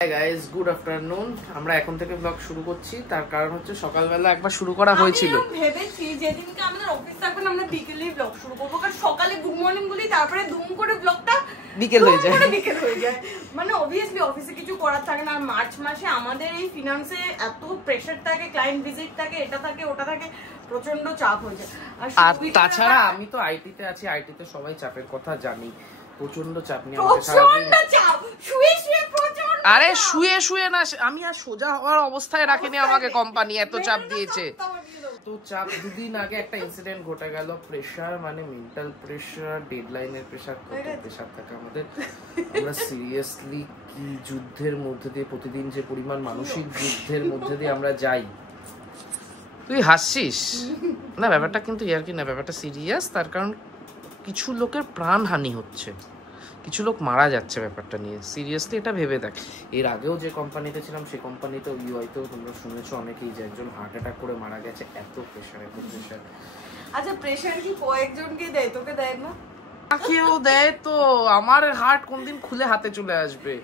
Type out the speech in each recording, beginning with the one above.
Hi guys, good afternoon. আমরা এখন থেকে ব্লগ শুরু করছি, তার কারণ হচ্ছে সকালবেলা একবার শুরু করা হয়েছিল। আমি ভেবেছি যেদিনকে আমাদের অফিস থাকবে না, আমরা বিকেলেই ব্লগ শুরু করবো, কারণ সকালে গুড মর্নিং বলি, তারপরে দুম করে ব্লগটা বিকেল হয়ে যায়। মানে অবভিয়াসলি অফিসে কিছু করার থাকে না। আর মার্চ মাসে আমাদের এই ফিনান্সে এত প্রেসার থাকে, ক্লায়েন্ট ভিজিট থাকে, এটা থাকে ওটা থাকে, প্রচন্ড চাপ হয়ে যায়। আর তাছাড়া আমি তো আইটিতে আছি, আইটিতে সবাই চাপের কথা জানি, প্রচন্ড চাপ নিয়ে আরে শুয়ে শুয়ে না, আমি আর সোজা হওয়ার অবস্থায় রাখিনি আমাকে কোম্পানি, এত চাপ দিয়েছে। তো চাপ, দুদিন আগে একটা ইনসিডেন্ট ঘটে গেল। প্রেসার মানে মেন্টাল প্রেসার, ডেডলাইনের প্রেসার, কত প্রেসার থাকে আমাদের। আমরা সিরিয়াসলি কি যুদ্ধের মধ্যে দিয়ে, প্রতিদিন যে পরিমাণ মানসিক যুদ্ধের মধ্যে দিয়ে আমরা যাই। তুই হাসছিস না, ব্যাপারটা কিন্তু ইয়ার কি না, ব্যাপারটা সিরিয়াস। তার কারণ কিছু লোকের প্রাণহানি হচ্ছে, কিছু লোক মারা যাচ্ছে। ব্যাপারটা নিয়ে সিরিয়াসলি এটা ভেবে দেখ। এর আগেও যে কোম্পানিতে ছিলাম, সেই কোম্পানিতে হয়তো তোমরা শুনেছো অনেকেই যে একজন হার্ট অ্যাটাক করে মারা গেছে। এত প্রেশার, এত প্রেশার। আচ্ছা, প্রেশার কি কয়েকজনকে দেয়, তোকে দেয় না? কেউ দেয় তো, আমার হার্ট কোনদিন খুলে হাতে চলে আসবে।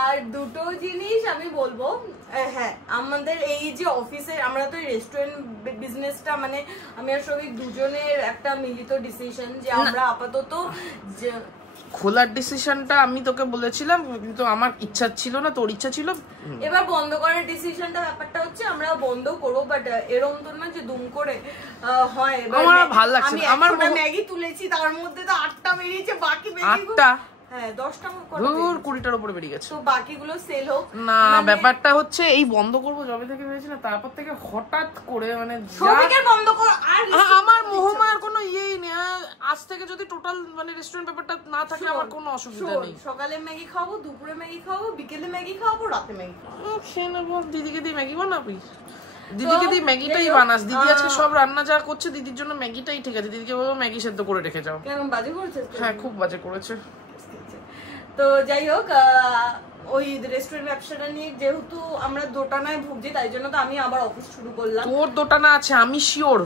আর দুটো জিনিস আমি বলবো, হ্যাঁ, আমাদের এই যে অফিসে, আমরা তো রেস্টুরেন্ট বিজনেসটা, মানে আমি আর সবই দুজনের একটা মিলিত ডিসিশন যে আমরা আপাতত খোলার ডিসিশনটা আমি তোকে বলেছিলাম, কিন্তু আমার ইচ্ছা ছিল না, তোর ইচ্ছা ছিল। এবার বন্ধ করার ডিসিশনটা, ব্যাপারটা হচ্ছে আমরা বন্ধ করবো, বাট এরকম তো না যে দুম করে হয়। আমার ভালো লাগছে না। আমার ম্যাগি তুলেছি, তার মধ্যে তো 8টা বেরিয়েছে, বাকি 8টা, হ্যাঁ 10টা 20টার উপরে বেরিয়ে গেছে। তো বাকিগুলো সেল হোক না। ব্যাপারটা হচ্ছে এই বন্ধ করবো যবে থেকে ভেবেছি না, তারপর থেকে হঠাৎ করে মানে বন্ধ কর। আর আমার মোহমার কোনো ইয়েই নেই। আজ থেকে যদি টোটাল মানে রেস্টুরেন্ট ব্যাপারটা না থাকে, আমার কোনো অসুবিধা নেই। সকালে ম্যাগি খাবো, দুপুরে ম্যাগি খাবো, বিকেলে ম্যাগি খাবো, রাতে ম্যাগি খাবো। খেয়ে নেবো। দিদিকে দিয়ে ম্যাগি বানাবি, দিদিকে দিয়ে ম্যাগিটাই বানাস। দিদি আজকে সব রান্না যা করছে দিদির জন্য ম্যাগিটাই ঠিক আছে। দিদিকে বলবো ম্যাগি সেদ্ধ করে রেখে যাও। কেমন বাজে করেছে? হ্যাঁ, খুব বাজে করেছে। তো যাই হোক, ওই রেস্টুরেন্ট ব্যবসাটা নিয়ে যেহেতু আমরা দোটানায় ভুগছি, তাই জন্য তো আমি আবার অফিস শুরু করলাম। তোর দোটানা আছে, আমি শিওর,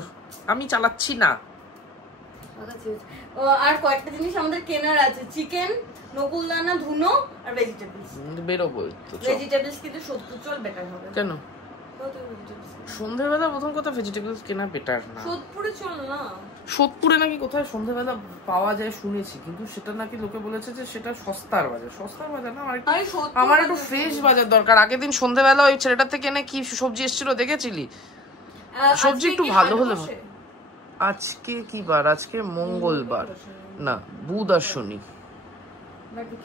আমি চালাচ্ছি না। আর কয়েকটা জিনিস আমাদের কেনার আছে, চিকেন, নকুলদানা, ধুনো আর ভেজিটেবলস। বেরোবো। ভেজিটেবলস কিন্তু সত্যি চল বেটার হবে। কেন? সন্ধ্যাবেলা প্রথম কথা ভেজিটেবলস কেনা বেটার না। সোদপুরে চল না। সোদপুরে নাকি কোথায় সন্ধ্যাবেলা পাওয়া যায় শুনেছি, কিন্তু সেটা নাকি লোকে বলেছে যে সেটা সস্তার বাজার। সস্তার বাজার না, আমার একটু ফ্রেশ বাজার দরকার। আগের দিন সন্ধ্যাবেলা ওই ছেলেটার থেকে এনে কি সবজি এসেছিল দেখেছিলি? সবজি একটু ভালো হলে। আজকে কি বার? আজকে মঙ্গলবার না, বুধ আর শনি।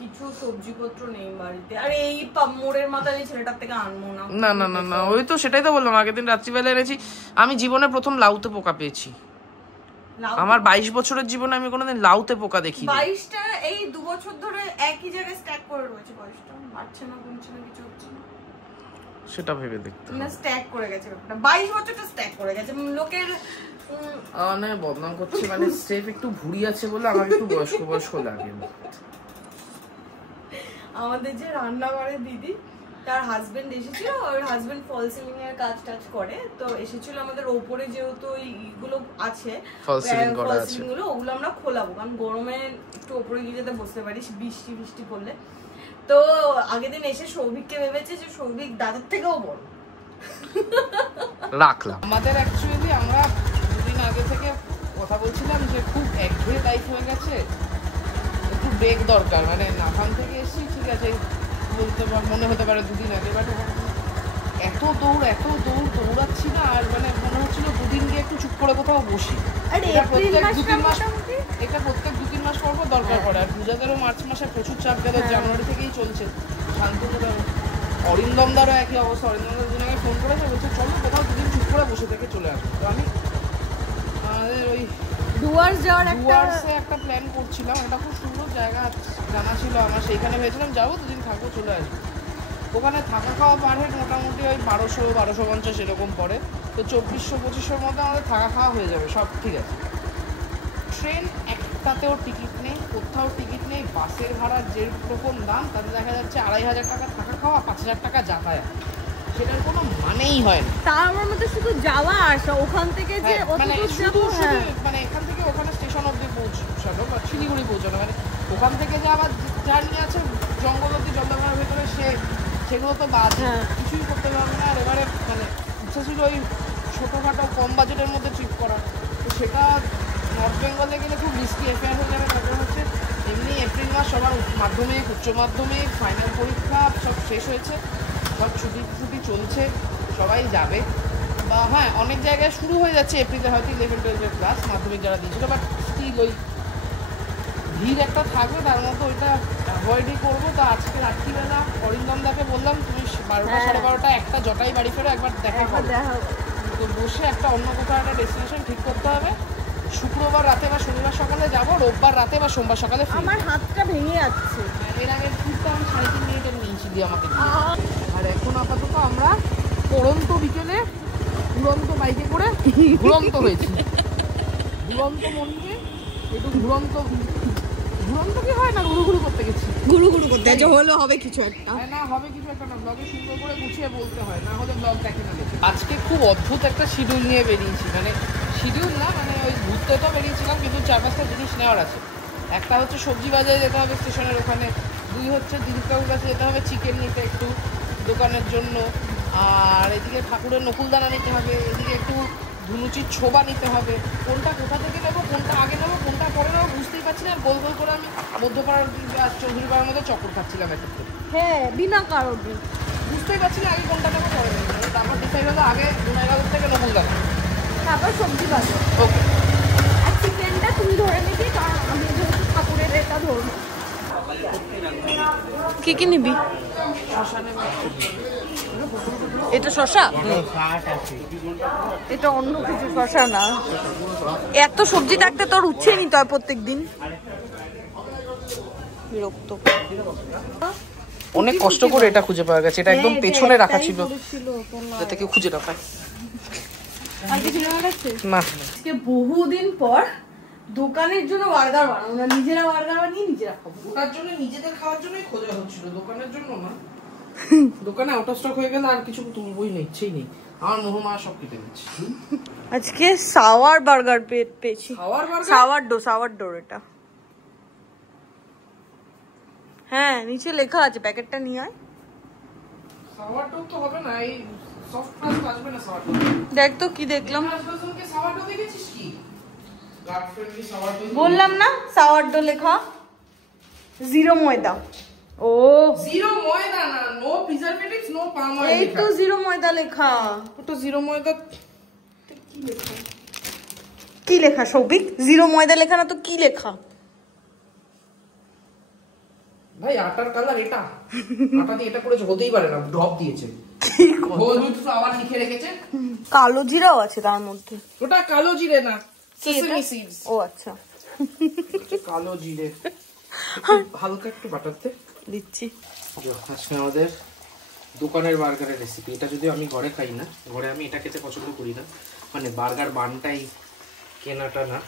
কিছু সবজিপত্র নেই বাড়িতে। আর এই মোড়ের মাথায় এই ছেলেটার থেকে আনবো না। না না না না, ওই তো সেটাই তো বললাম। আগের দিন রাত্রিবেলা এনেছি। আমি জীবনে প্রথম লাউতে পোকা পেয়েছি। আমার 22 বছরের জীবনে আমি কোনোদিন লাউতে পোকা দেখিনি। 22টা এই 2 বছর ধরে একই জায়গায় স্ট্যাক করে রয়েছে। 22টা বাড়ছে না, কমছে না, কিছু হচ্ছে না। সেটা ভেবে দেখতে না, স্ট্যাক করে গেছে ব্যাপারটা। 22 বছরটা স্ট্যাক করে গেছে। লোকের মানে বদনাম করছে, মানে স্টেপ একটু ভুড়ি আছে বলে আমার একটু বয়স্ক বয়স্ক লাগে। আমাদের যে রান্নাঘরে দিদি, তার হাজবেন্ড এসেছিল। ওর হাজবেন্ড ফল সিলিং এর কাজ টাজ করে, তো এসেছিল আমাদের ওপরে, যেহেতু এইগুলো আছে ফল সিলিং গুলো, ওগুলো আমরা খোলাবো, কারণ গরমে একটু ওপরে গিয়ে যেতে বসতে পারিস, বৃষ্টি পড়লে। তো আগের দিন এসে সৌভিককে ভেবেছে যে সৌভিক দাদার থেকেও বড়, রাখলাম। আমাদের অ্যাকচুয়ালি আমরা দুদিন আগে থেকে কথা বলছিলাম যে খুব একঘেয়ে লাইফ হয়ে গেছে, একটু ব্রেক দরকার। মানে নাফান থেকে এসেছি, ঠিক আছে বলতে মনে হতে পারে দুদিন আগে, বাট এত দৌড়াচ্ছি না। আর মানে মনে হচ্ছিল দুদিন গিয়ে একটু চুপ করে কোথাও বসি। এটা প্রত্যেক 2-3 মাস পর দরকার পড়ে। আর পূজাদেরও মার্চ মাসে প্রচুর চাপ গেল, জানুয়ারি থেকেই চলছে। শান্তনুদার, অরিন্দমদারও একই অবস্থা। অরিন্দমদার দুদিন আগে ফোন করেছে, বলছে চলো কোথাও দুদিন চুপ করে বসে থেকে চলে আসবো। তো আমি আমাদের ওই ডুয়ার্সে একটা প্ল্যান করছিলাম। এটা খুব সুন্দর জায়গা জানা ছিল আমার, সেইখানে ভেবেছিলাম যাবো, দুদিন থাকবো, চলে আসবো। ওখানে থাকা খাওয়া পার হেড মোটামুটি ওই 1200-1250 এরকম পড়ে। তো 2400-2500-র মধ্যে আমাদের থাকা খাওয়া হয়ে যাবে, সব ঠিক আছে। ট্রেন একটাতেও টিকিট নেই, কোথাও টিকিট নেই। বাসের ভাড়ার যেরকম দাম, তাতে দেখা যাচ্ছে 2500 টাকা থাকা খাওয়া, 5000 টাকা যাতায়াত। সেটার কোনো মানেই হয় না। তার মধ্যে শুধু যাওয়া আসা, ওখান থেকে যে মানে এখান থেকে ওখানে স্টেশন অবধি পৌঁছানো বা শিলিগুড়ি পৌঁছানো, মানে ওখান থেকে যে আবার জার্নি আছে জঙ্গল অবধি, জলদাপাড়ার ভেতরে, সেগুলো তো বাদ, কিছুই করতে পারবে না। আর এবারে মানে ইচ্ছা ছিল ওই ছোটোখাটো কম বাজেটের মধ্যে ট্রিপ করা, তো সেটা নর্থ বেঙ্গলে গেলে খুব রিস্কি অ্যাফেয়ার হয়ে যাবে। তারপরে হচ্ছে এমনি এপ্রিল মাস সবার মাধ্যমিক, উচ্চ মাধ্যমিক, ফাইনাল পরীক্ষা সব শেষ হয়েছে, সব ছুটি চলছে, সবাই যাবে। বা হ্যাঁ, অনেক জায়গায় শুরু হয়ে যাচ্ছে এপ্রিলে হয়তো 11-12 ক্লাস মাধ্যমিক যারা দিয়েছিল, বাট স্টিল ওই ভিড় একটা থাকবে, তার মধ্যে ওইটা অ্যাভয়েডই করবো। তো আজকে রাত্রিবেলা অরিন্দমদাকে বললাম তুমি 12টা 12:30 একটা জটাই বাড়ি ফেরো, একবার দেখা করো। তো বসে একটা অন্য কোথাও একটা ডেস্টিনেশন ঠিক করতে হবে। শুক্রবার রাতে বা শনিবার সকালে যাবো, রোববার রাতে বা সোমবার সকালে। আমার হাতটা ভেঙে যাচ্ছে। এর আগের ট্রিপটা আমি 3.5 মিনিটের নিয়েছি দিয়ে আমাকে। আর এখন আপাতত আমরা পড়ন্ত বিকেলে ঘুরন্ত বাইকে করে ঘুরন্ত হয়েছি। ঘুরন্ত মন্দিরে একটু ঘুরন্ত কি হয় না, ঘুরু করতে গেছি। ঘুরু করতে গেছে, হলো হবে কিছু একটা। না হবে কিছু একটা না, ব্লগে সুন্দর করে গুছিয়ে বলতে হয়, না হলে ব্লগ দেখে না। আজকে খুব অদ্ভুত একটা শিডিউল নিয়ে বেরিয়েছি, মানে শিডিউল না, মানে ওই ঘুরতে তো বেরিয়েছিলাম কিন্তু 4-5টা জিনিস নেওয়ার আছে। একটা হচ্ছে সবজি বাজারে যেতে হবে স্টেশনের ওখানে, 2 হচ্ছে দিলীপবাবুর কাছে যেতে হবে চিকেন নিতে একটু দোকানের জন্য, আর এদিকে ঠাকুরের নকুলদানা নিতে হবে, এদিকে একটু ধুনুচির ছোবা নিতে হবে। কোনটা কোথা থেকে নেবো, কোনটা আগে নেবো, কোনটা পরে নেবো বুঝতেই পারছি না। গোল করে আমি মধ্যপাড়ার আর চৌধুরীপাড়ার মধ্যে চক্কর খাচ্ছিলাম একটু। হ্যাঁ, বিনা কারণে বুঝতেই পারছি না আগে কোনটা নেবো পরে নেবো। তারপর ডিসাইড হলো আগে গুনাইগাঁও থেকে নকুলদানা, তারপর সবজি বাজার। ওকে, আর চিকেনটা তুমি ধরে নিবি, কারণ আমি যেহেতু ঠাকুরের এটা ধরবো। কি নিবি? এটা শশা, এটা অন্য কিছু শশা না। এত সবজি থাকতে তোর উচ্ছে নিতে হয় প্রত্যেকদিন, বিরক্ত। অনেক কষ্ট করে এটা খুঁজে পাওয়া গেছে, এটা একদম পেছনে রাখা ছিল যাতে কেউ খুঁজে না পায়। আর কিছু নেওয়া গেছে না। আজকে বহুদিন পর দোকানের জন্য বার্গার বানাবো না, নিজেরা বার্গার বানিয়ে নিজেরা খাবো। ওটার জন্য নিজেদের খাওয়ার জন্যই খোঁজা হচ্ছিল, দোকানের জন্য না। দোকানে আউট অফ স্টক হয়ে গেলে আর কিছু তুলবই না, ইচ্ছেই নেই আমার। মোহমা সব কেটে নিচ্ছে। আজকে সাওয়ার বার্গার পেয়েছি। সাওয়ার ডো এটা। হ্যাঁ, নিচে লেখা আছে, প্যাকেটটা নিয়ে আয়। সাওয়ার ডো তো হবে না, এই সফট ক্লাস আসবে না সাওয়ার ডো। দেখ তো কি দেখলাম, সাওয়ার ডো দেখেছিস কি? গার্ড ফ্রেন্ডলি সাওয়ার ডো বললাম না, সাওয়ার ডো লেখা, 0 ময়দা। ও 0 ময়দা না, no preservatives, no palm oil. এই তো 0 ময়দা লেখা। ওটা 0 ময়দা কি লেখা সৌভিক? 0 ময়দা লেখা না তো কি লেখা? ভাই আটার কালার এটা, আটা দিয়ে এটা করেছে, হতেই পারে না, ড্রপ দিয়েছে। হলুদ ফ্লাওয়ার লিখে রেখেছে, কালো জিরাও আছে তার মধ্যে। ওটা কালো জিরে না, সেসমি সিডস। ও আচ্ছা, কালো জিরে। হালকা একটু বাটারতে দিচ্ছি। আজকে আমাদের দোকানের বার্গারের রেসিপি। এটা যদি আমি ঘরে খাই না, ঘরে আমি এটা খেতে পছন্দ করি না, মানে বার্গার বানটাই কেনাটা না,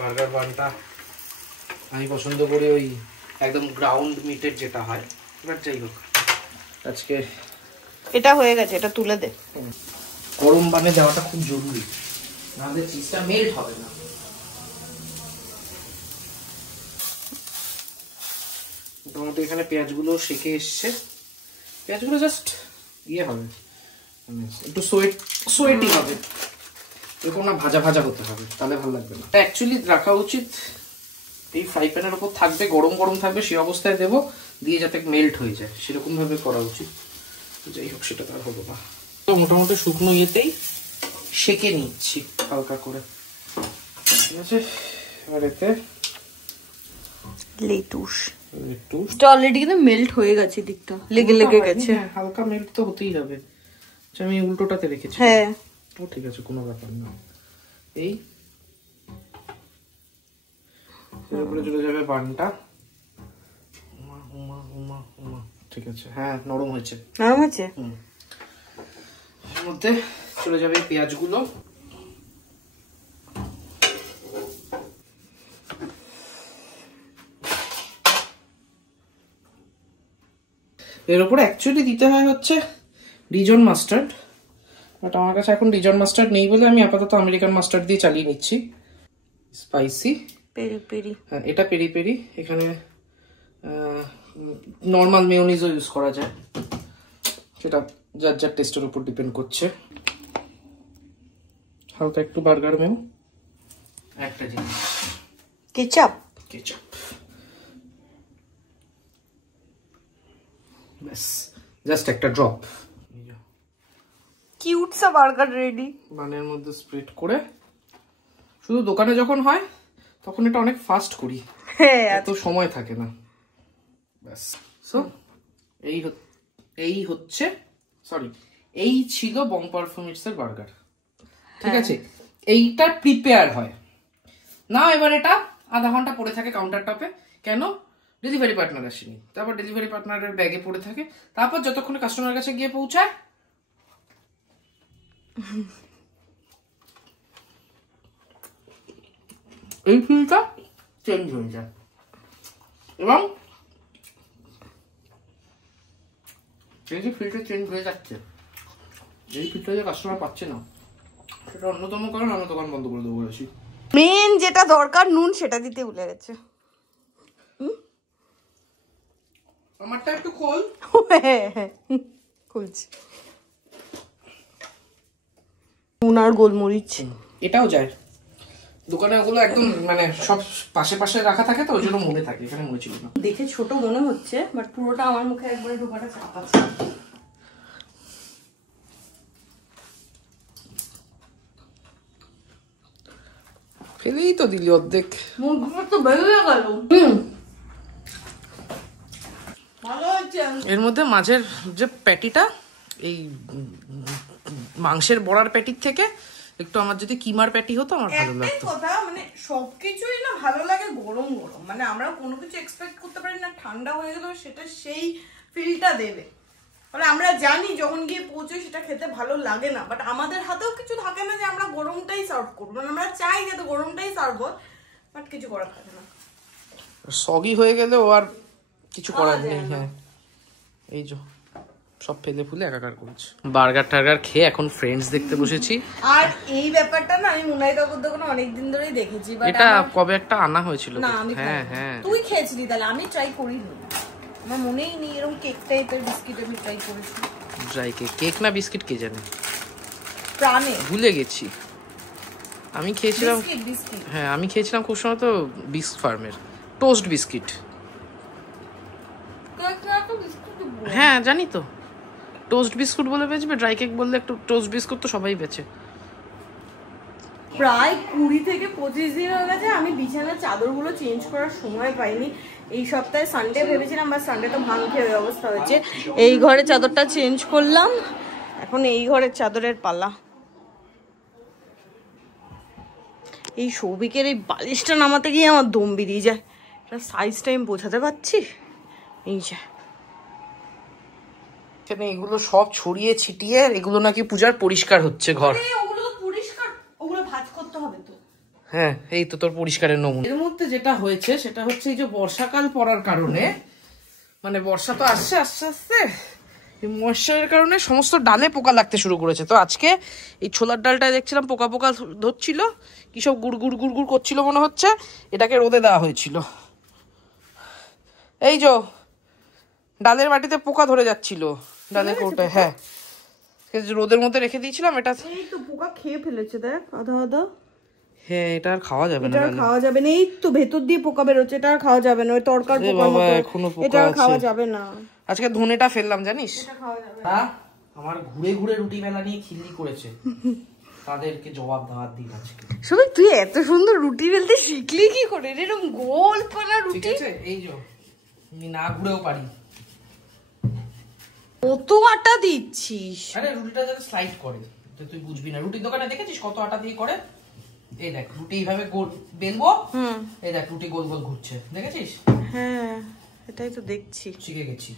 বার্গার বানটা আমি পছন্দ করি ওই একদম গ্রাউন্ড মিটের যেটা হয়। বাট যাই হোক, আজকে এটা হয়ে গেছে, এটা তুলে দে। গরম বানে দেওয়াটা খুব জরুরি, নাহলে চিজটা মেল্ট হবে না। মোটামুটি এখানে পেঁয়াজগুলো সেকে এসছে, পেঁয়াজগুলো জাস্ট ইয়ে হবে, একটু সোয়েটি হবে, এরকম না ভাজা ভাজা হতে হবে, তাহলে ভালো লাগবে না। অ্যাকচুয়ালি রাখা উচিত এই ফ্রাই প্যানের উপর থাকবে, গরম গরম থাকবে, সেই অবস্থায় দেবো, দিয়ে যাতে মেল্ট হয়ে যায়, সেরকম ভাবে করা উচিত। যাই হোক, সেটা তার হলো না। তো মোটামুটি শুকনো ইয়েতেই সেকে নিচ্ছি হালকা করে, ঠিক আছে। এবার এতে লেটুস অলরেডি কিন্তু মেল্ট হয়ে গেছে, দিকটা লেগে গেছে, হালকা মেল্ট তো হতেই হবে। আমি উল্টোটাতে রেখেছি। হ্যাঁ, ও ঠিক আছে, কোনো ব্যাপার না। এই তারপরে চলে যাবে বানটা, ঠিক আছে। হ্যাঁ, নরম হয়েছে। এর মধ্যে চলে যাবে পেঁয়াজগুলো, এর উপরে অ্যাকচুয়ালি দিতে হয় হচ্ছে ডিজন মাস্টার্ড, বাট আমার কাছে এখন ডিজন মাস্টার্ড নেই বলে আমি আপাতত আমেরিকান মাস্টার্ড দিয়ে চালিয়ে নিচ্ছি। স্পাইসি পেরি পেরি, হ্যাঁ এটা পেরি পেরি। এখানে নর্মাল মেয়োনিজও ইউজ করা যায়, সেটা যার যার টেস্টের উপর ডিপেন্ড করছে। হালকা একটু বার্গার মেন, একটা জিনিস কেচাপ ব্যাস, জাস্ট একটা ড্রপ। কিউট সা বার্গার রেডি। বানের মধ্যে স্প্রেড করে, শুধু দোকানে যখন হয় তখন এটা অনেক ফাস্ট করি, এত সময় থাকে না। ব্যাস, সো এই ছিল বং পারফিউমস এর বার্গার। ঠিক আছে, এইটা প্রিপেয়ার হয় না, এবার এটা আধা ঘন্টা পড়ে থাকে কাউন্টার টপে। কেন? ডেলিভারি পার্টনার আসেনি, তারপর ডেলিভারি পার্টনারের ব্যাগে পড়ে থাকে, তারপর যতক্ষণে কাস্টমারের কাছে গিয়ে পৌঁছায় এই ফিলটা চেঞ্জ হয়ে যায়। এবং এই যে ফিলটা চেঞ্জ হয়ে যাচ্ছে, এই ফিলটা যে কাস্টমার পাচ্ছে না, সেটা অন্যতম কারণ আমরা দোকান বন্ধ করে দেবো বলেছি। মেন যেটা দরকার নুন, সেটা দিতে ভুলে গেছে। আমারটা একটু খোল। খুলছি। নুন আর গোলমরিচ এটাও যায় দোকানে, ওগুলো একদম মানে সব পাশে পাশে রাখা থাকে, তো ওই জন্য মনে থাকে। এখানে মনে ছিল না। দেখে ছোট মনে হচ্ছে, বাট পুরোটা আমার মুখে একবারে ঢোকাটা চাপ আছে। ফেলেই তো দিলি অর্ধেক। মুখগুলো তো বেরিয়ে গেল। ভালো হচ্ছে। এর মধ্যে মাঝের যে প্যাটিটা, এই মাংসের বড়ার প্যাটির থেকে একটু আমার যদি কিমার প্যাটি হতো আমার ভালো লাগতো। কথা মানে সবকিছুই না ভালো লাগে গরম গরম, মানে আমরা কোনো কিছু এক্সপেক্ট করতে পারি না ঠান্ডা হয়ে গেলেও সেটা সেই ফিলটা দেবে। মানে আমরা জানি যখন গিয়ে পৌঁছে সেটা খেতে ভালো লাগে না, বাট আমাদের হাতেও কিছু থাকে না যে আমরা গরমটাই সার্ভ করবো, মানে আমরা চাই যাতে গরমটাই সার্ভ হয়, বাট কিছু করার থাকে না। সগি হয়ে গেলেও আর কিছু করার নেই। হ্যাঁ, এই যে সব ফেলে ফুলে একাকার করছে। বার্গার টার্গার খেয়ে এখন ফ্রেন্ডস দেখতে বসেছি। আর এই ব্যাপারটা না আমি মুনাই কাকুর দোকানে অনেকদিন ধরেই দেখেছি, বাট এটা কবে একটা আনা হয়েছিল। না আমি হ্যাঁ তুই খেয়েছিলি, তাহলে আমি ট্রাই করিনি, আমার মনেই নেই। এরকম কেক টাইপের বিস্কিট আমি ট্রাই করেছি। ড্রাই কেক না বিস্কিট কে জানে, প্রাণে ভুলে গেছি। আমি খেয়েছিলাম, বিস্কিট হ্যাঁ আমি খেয়েছিলাম খুব সময় তো বিস্ক ফার্মের টোস্ট বিস্কিট। হ্যাঁ জানি তো, টোস্ট বিস্কুট বলে বেচবে, ড্রাই কেক বললে একটু টোস্ট বিস্কুট তো সবাই বেচে। প্রায় 20 থেকে 25 দিন হয়ে গেছে আমি বিছানার চাদরগুলো চেঞ্জ করার সময় পাইনি। এই সপ্তাহে সানডে ভেবেছিলাম, বা সানডে তো ভাঙ খেয়ে অবস্থা হয়েছে। এই ঘরের চাদরটা চেঞ্জ করলাম, এখন এই ঘরের চাদরের পালা। এই সৌভিকের এই বালিশটা নামাতে গিয়ে আমার দম বেরিয়ে যায়, এটা সাইজটা আমি বোঝাতে পারছি। এই যে এখানে এগুলো সব ছড়িয়ে ছিটিয়ে, এগুলো নাকি পূজার পরিষ্কার হচ্ছে ঘর। ওগুলো পরিষ্কার, ওগুলো ভাঁজ করতে হবে তো। হ্যাঁ এই তো তোর পরিষ্কারের নমুনা। এর মধ্যে যেটা হয়েছে সেটা হচ্ছে এই যে বর্ষাকাল পড়ার কারণে, মানে বর্ষা তো আসছে আস্তে আস্তে, এই ময়েশ্চারের কারণে সমস্ত ডালে পোকা লাগতে শুরু করেছে। তো আজকে এই ছোলার ডালটায় দেখছিলাম পোকা পোকা ধরছিল, কি সব গুড় গুড় গুড় গুড় করছিল মনে হচ্ছে, এটাকে রোদে দেওয়া হয়েছিল। এই যে ডালের বাটিতে পোকা ধরে যাচ্ছিল, ডালের কৌটায়। হ্যাঁ রোদের মধ্যে রেখে দিয়েছিলাম, এটা এই তো পোকা খেয়ে ফেলেছে, দেখ আধা আধা। হ্যাঁ এটা আর খাওয়া যাবে না, এটা খাওয়া যাবে না। এই তো ভেতর দিয়ে পোকা বেরোচ্ছে, এটা আর খাওয়া যাবে না। ওই তরকার পোকার মতো এটা আর খাওয়া যাবে না। আজকে ধনেটা ফেললাম জানিস, এটা খাওয়া যাবে না। আমার ঘুরে ঘুরে রুটি বেলা নিয়ে খিল্লি করেছে, তাদেরকে জবাব দেওয়ার দিন আজকে। সবাই তুই এত সুন্দর রুটি বেলতে শিখলি কি করে? এরকম গোল পানা রুটি। ঠিক আছে, এই যে আমি না ঘুরেও পারি। কত আটা দিচ্ছিস? আরে রুটিটা যাতে স্লাইড করে, তুই বুঝবি না। রুটির দোকানে দেখেছিস কত আটা দিয়ে করে? এই দেখ রুটি এইভাবে গোল বেলবো, এই দেখ রুটি গোল গোল ঘুরছে, দেখেছিস? হ্যাঁ এটাই তো দেখছি, শিখে গেছি।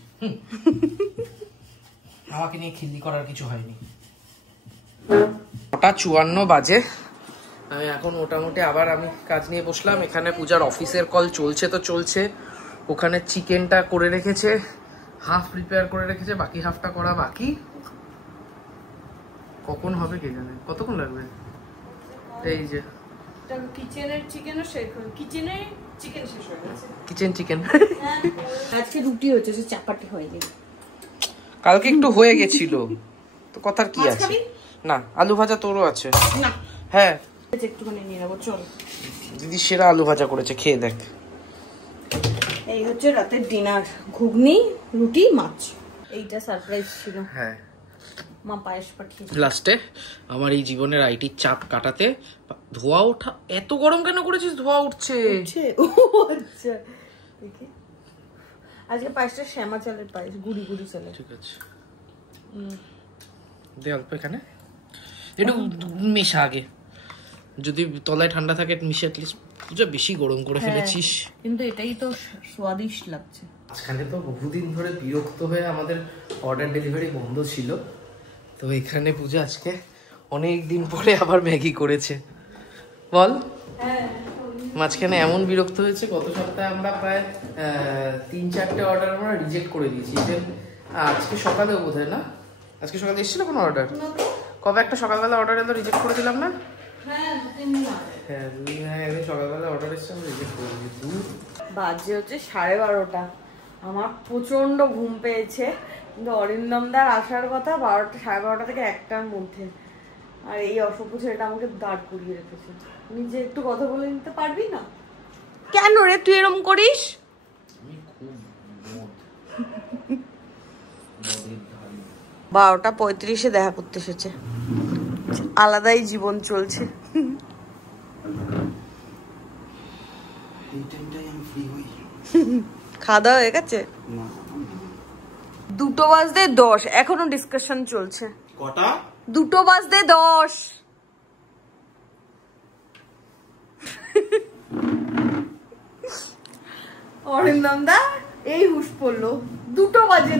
আমাকে নিয়ে খিল্লি করার কিছু হয়নি। 9:54 বাজে, আমি এখন মোটামুটি আবার আমি কাজ নিয়ে বসলাম। এখানে পূজার অফিসের কল চলছে তো চলছে, ওখানে চিকেনটা করে রেখেছে, হাফ প্রিপেয়ার করে রেখেছে, বাকি হাফটা করা বাকি। কখন হবে কে জানে, কতক্ষণ লাগবে। এই যে কিচেনের চিকেনও শেষ হয়ে, কিচেনের চিকেন শেষ হয়ে গেছে। কিচেন চিকেন আজকে রুটি হচ্ছে, সে চাপাটি হয়ে যাবে। কালকে একটু হয়ে গেছিল তো কথার কি আছে। না আলু ভাজা তোরও আছে। না হ্যাঁ একটুখানি নিয়ে নেবো চল। দিদি সেরা আলু ভাজা করেছে, খেয়ে দেখ। এই হচ্ছে রাতের ডিনার, ঘুগনি রুটি মাছ। এইটা সারপ্রাইজ ছিল। হ্যাঁ মা পায়েস পাঠিয়েছে। লাস্টে আমার এই জীবনের আইটির চাপ কাটাতে ধোয়া ওঠা। এত গরম কেন করেছিস? ধোয়া উঠছে। আচ্ছা দেখি আজকে পায়েসটা শ্যামা চালের পায়েস, গুড়ি গুড়ি চালের। ঠিক আছে দে অল্প এখানে একটু মেশা আগে, যদি তলায় ঠান্ডা থাকে মিশে। অ্যাটলিস্ট পূজা বেশি গরম করে ফেলেছিস। কিন্তু এটাই তো স্বাদিষ্ট লাগছে। আজকালে তো বহুদিন ধরে বিরক্ত হয়ে আমাদের অর্ডার ডেলিভারি বন্ধ ছিল, তো এখানে পূজা আজকে অনেক দিন পরে আবার ম্যাগি করেছে। বল মাঝখানে এমন বিরক্ত হয়েছে, গত সপ্তাহে আমরা প্রায় 3-4টে অর্ডার আমরা রিজেক্ট করে দিয়েছি। আজকে সকালেও বোধ হয় না, আজকে সকালে এসেছিল কোনো অর্ডার? কবে একটা সকালবেলা অর্ডার এলো, রিজেক্ট করে দিলাম না? হ্যাঁ 2 দিন আগে সকালবেলা অর্ডার এসেছে, আমরা রিজেক্ট করে দিয়েছি। বাজে হচ্ছে 12:30। আমার প্রচন্ড ঘুম পেয়েছে, কিন্তু অরিন্দমদার আসার কথা 12টা থেকে 1টার মধ্যে। আর এই অসভ্য ছেলেটা আমাকে দাঁড় করিয়ে রেখেছে। নিজে একটু কথা বলে নিতে পারবি না? কেন রে তুই এরম করিস? 12:35 দেখা করতে এসেছে। আলাদাই জীবন চলছে। খাওয়া দাওয়া হয়ে গেছে? 2:10 এখনো ডিসকাশন চলছে। কটা? 2:10 অরিন্দম দা এই হুশ পড়লো 2 বাজে।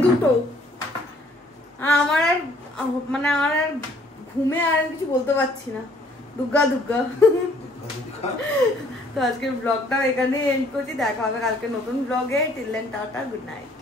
আমার আর ঘুমে আর কিছু বলতে পারছি না। দুগ্গা তো আজকের ব্লগটাও এখানে এন্ড করছি। দেখা হবে কালকে নতুন ব্লগে। Till then tata, good night.